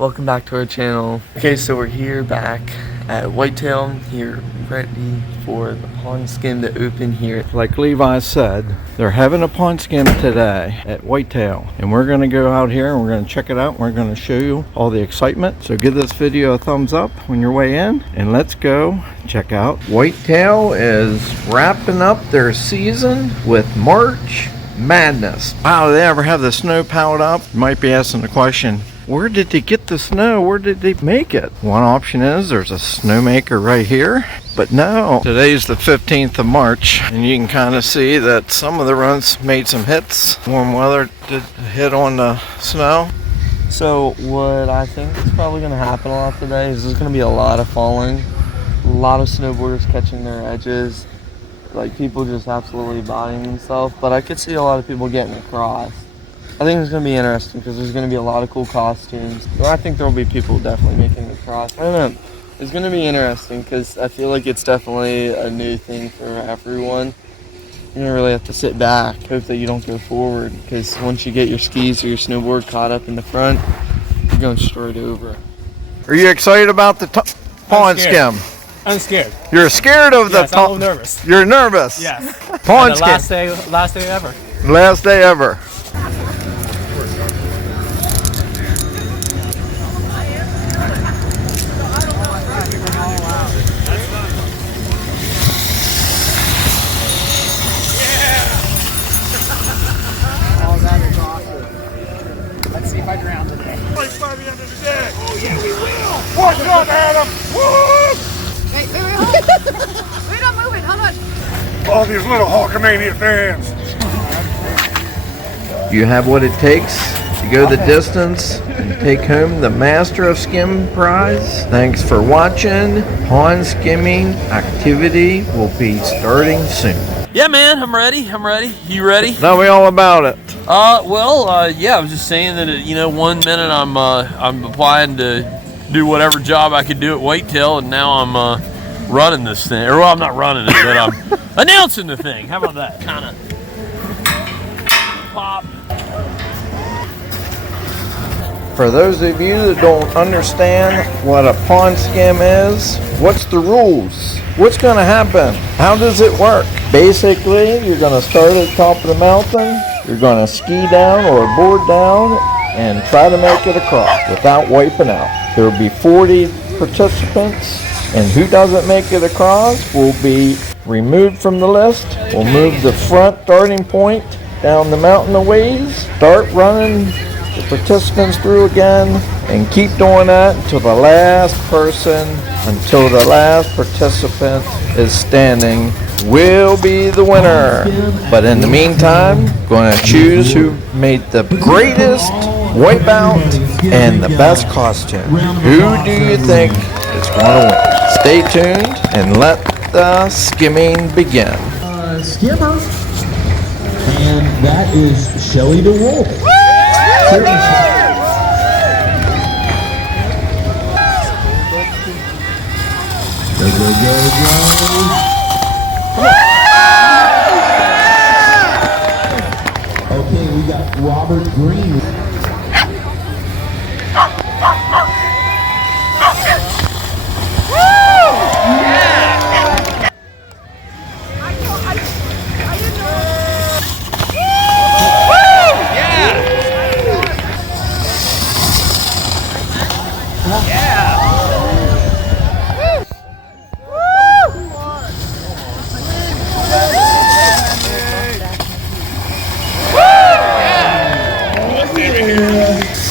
welcome back to our channel. Okay, so we're here back at Whitetail, here ready for the pond skim to open here. Like Levi said, they're having a pond skim today at Whitetail, and we're going to go out here and we're going to check it out. We're going to show you all the excitement. So give this video a thumbs up when you're way in, and let's go check out. Whitetail is wrapping up their season with March Madness. Wow, do they ever have the snow piled up? You might be asking the question, where did they get the snow? Where did they make it? One option is there's a snowmaker right here, but no. Today's the 15th of March, and you can kind of see that some of the runs made some hits. Warm weather did hit on the snow. So what I think is probably going to happen a lot today is there's going to be a lot of falling, a lot of snowboarders catching their edges, like people just absolutely bodying themselves, but I could see a lot of people getting across. I think it's going to be interesting because there's going to be a lot of cool costumes. So I think there will be people definitely making the cross. I don't know. It's going to be interesting because I feel like it's definitely a new thing for everyone. You don't really have to sit back, hope that you don't go forward, because once you get your skis or your snowboard caught up in the front, you're going straight over. Are you excited about the pond skim? I'm scared. You're scared of the yes, I'm a little nervous. You're nervous? Yes. Pond skim. Last day ever. Last day ever. What's up, Adam? Wait, wait, I'm moving, hold on. All these little Hulkamania fans. You have what it takes to go the distance and take home the Master of Skim prize. Thanks for watching. Pond skimming activity will be starting soon. Yeah, man, I'm ready. You ready? Tell me all about it. Yeah, I was just saying that, 1 minute I'm applying to do whatever job I could do at Whitetail, and now I'm running this thing. Or, well, I'm not running it, but I'm announcing the thing. How about that? Kind of pop. For those of you that don't understand what a pond skim is, what's the rules? What's going to happen? How does it work? Basically, you're going to start at the top of the mountain. You're going to ski down or board down and try to make it across without wiping out. There will be 40 participants, and who doesn't make it across will be removed from the list. We'll move the front starting point down the mountain a ways, start running the participants through again, and keep doing that until the last participant is standing will be the winner. But in the meantime, going to choose who made the greatest wipeout and the best costume. Who do you think is going to win? Stay tuned and let the skimming begin. Skimmer, and that is Shelly DeWolf. Go. Okay, we got Robert Green.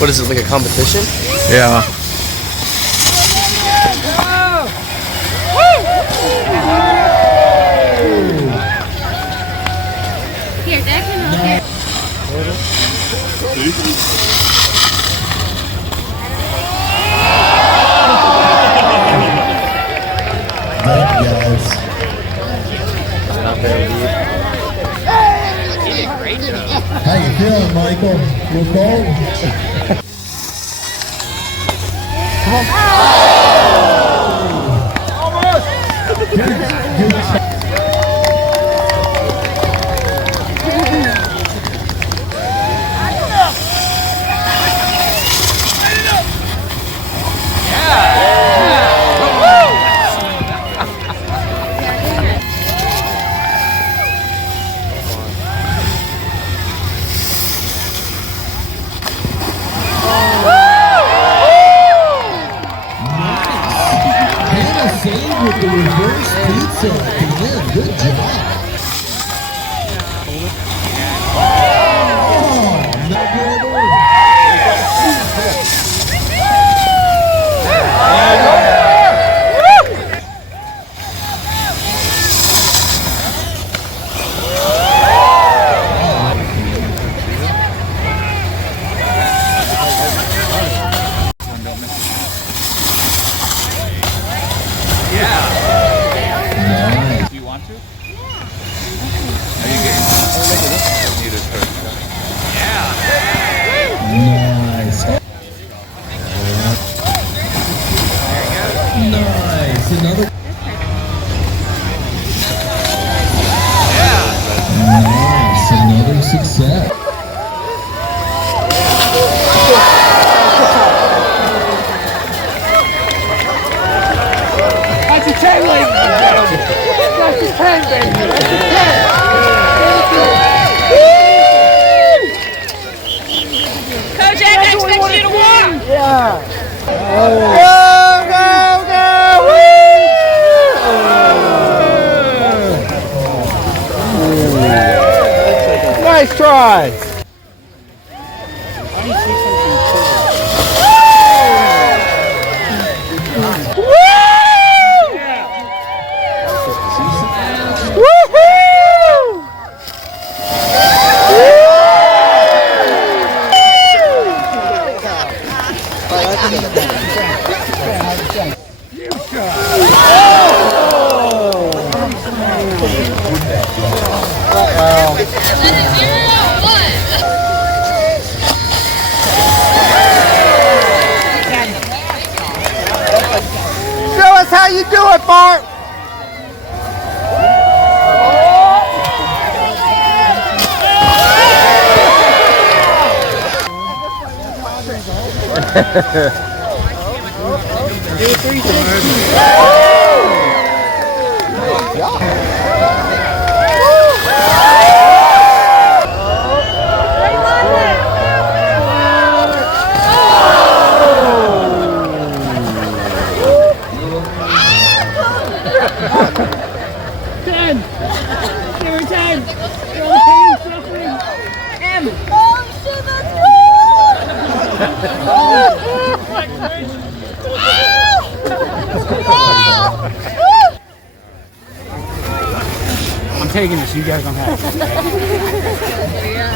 What is it, like a competition? Yeah. Here, Dad can look here. How you feeling, Michael? You cold? Come on. Good. want to? Nice. Nice. Another. Nice. Another success. That's a 10, ladies and gentlemen. That's a 10, baby. That's a 10. Coach, I expect you to walk. Nice try. Show us how you do it, Bart. I'm taking this. You guys don't have it.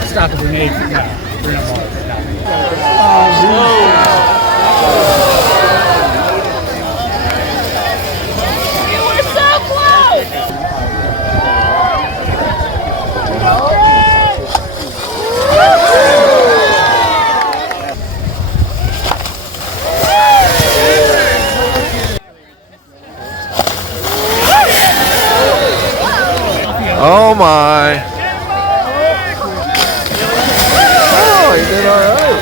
Stop the grenade. No, we're not more. You were so close. Oh my. Oh, he did all right.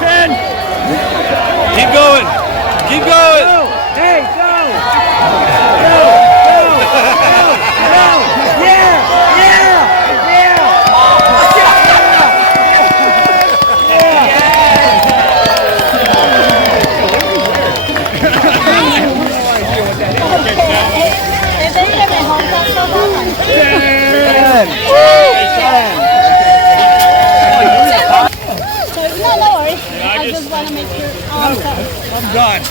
10! Keep going! Keep going! Hey, go! Go! Yeah! No worries. I just want to make sure. I'm done.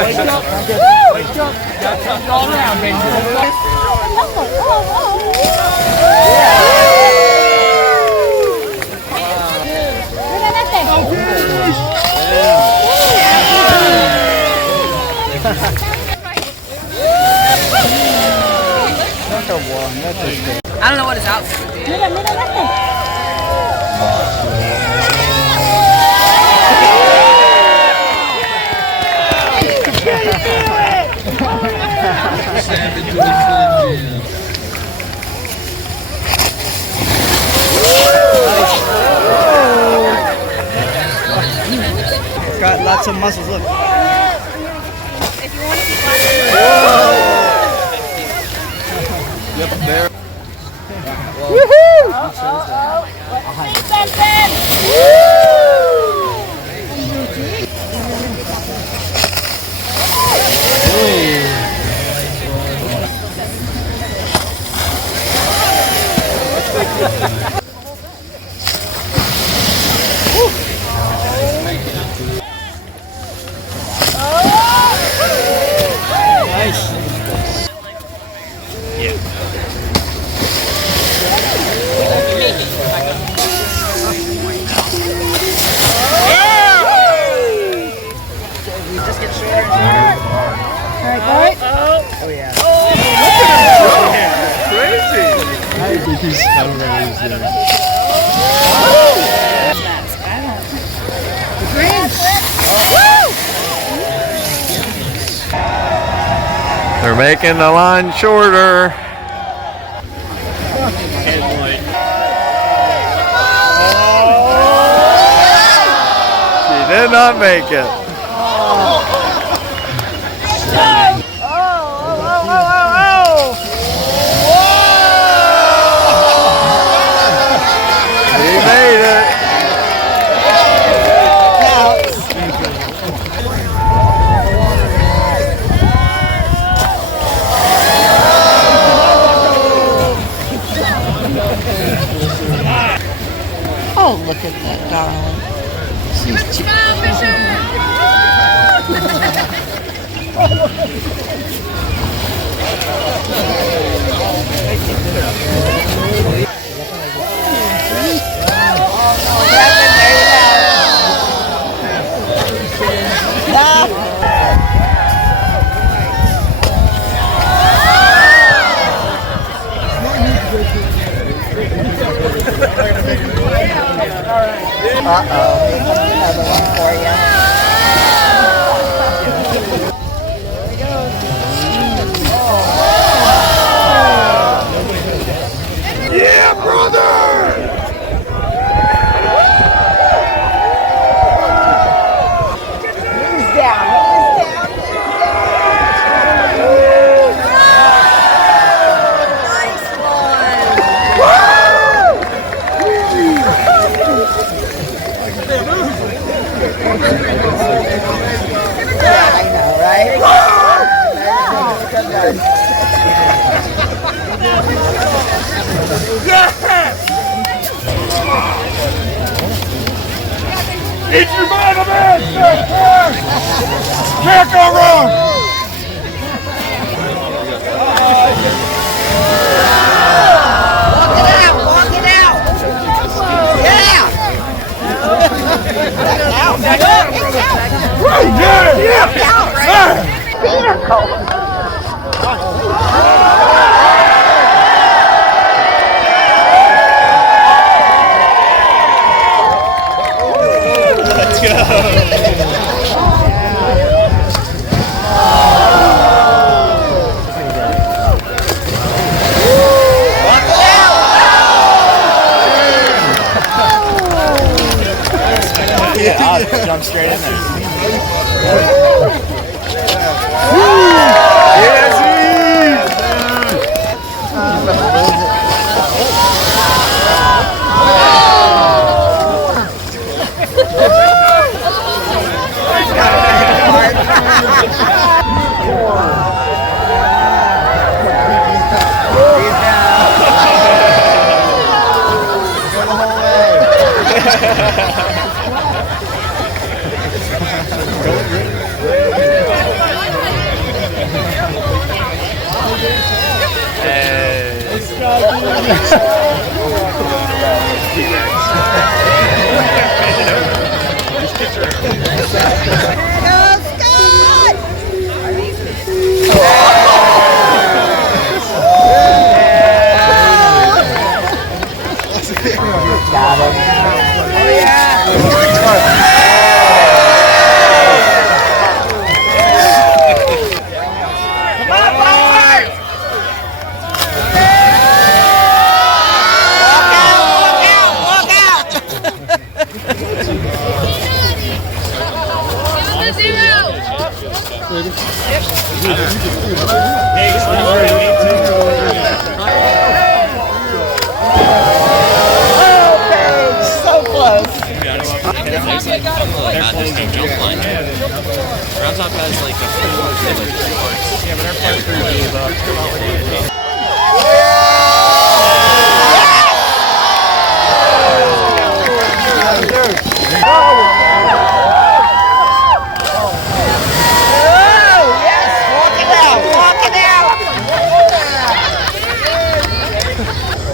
Wake up. Wake up. Got something all around, baby. I don't know what his outfit would be. Mira, mira, vete. It's got lots of muscles, look. Yep, there. They're making the line shorter. She did not make it. He made it. Oh, look at that darling. She's cute. Another one for you. Yeah, brother! He's down. Nice Yeah, I know, right? Eat your vitamin! Can't go wrong! Walk it out! Yeah! Peter Cole. Let's go. Yeah, I'll jump straight in there. Got him. Oh yeah. Come on, boys! Walk out! Ground top has like a full like 3 parts. Yeah, but our parts are usually about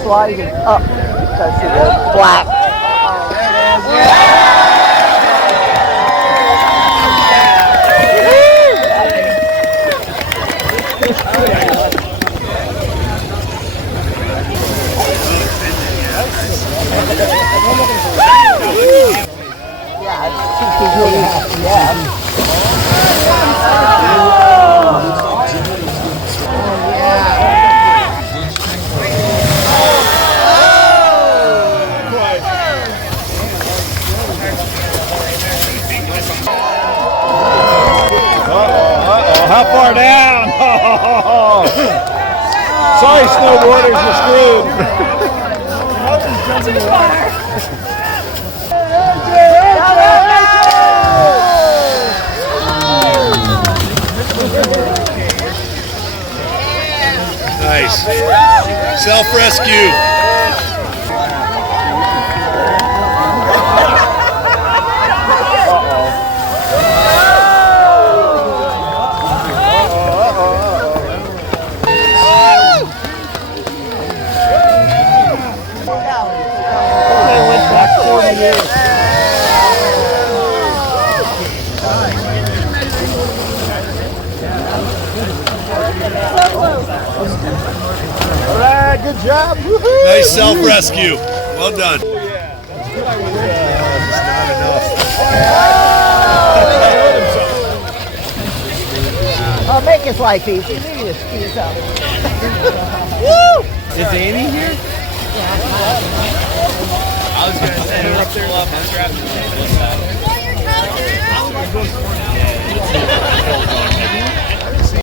Sliding up because of the black. How far down? Sorry, snowboarders, you're screwed. Nice. Self-rescue. All right, good job. Nice self-rescue. Well done. Oh, make his life easy. Leave his skis out. Woo! Is Amy here? I was going to say, let's pull up and grab the table.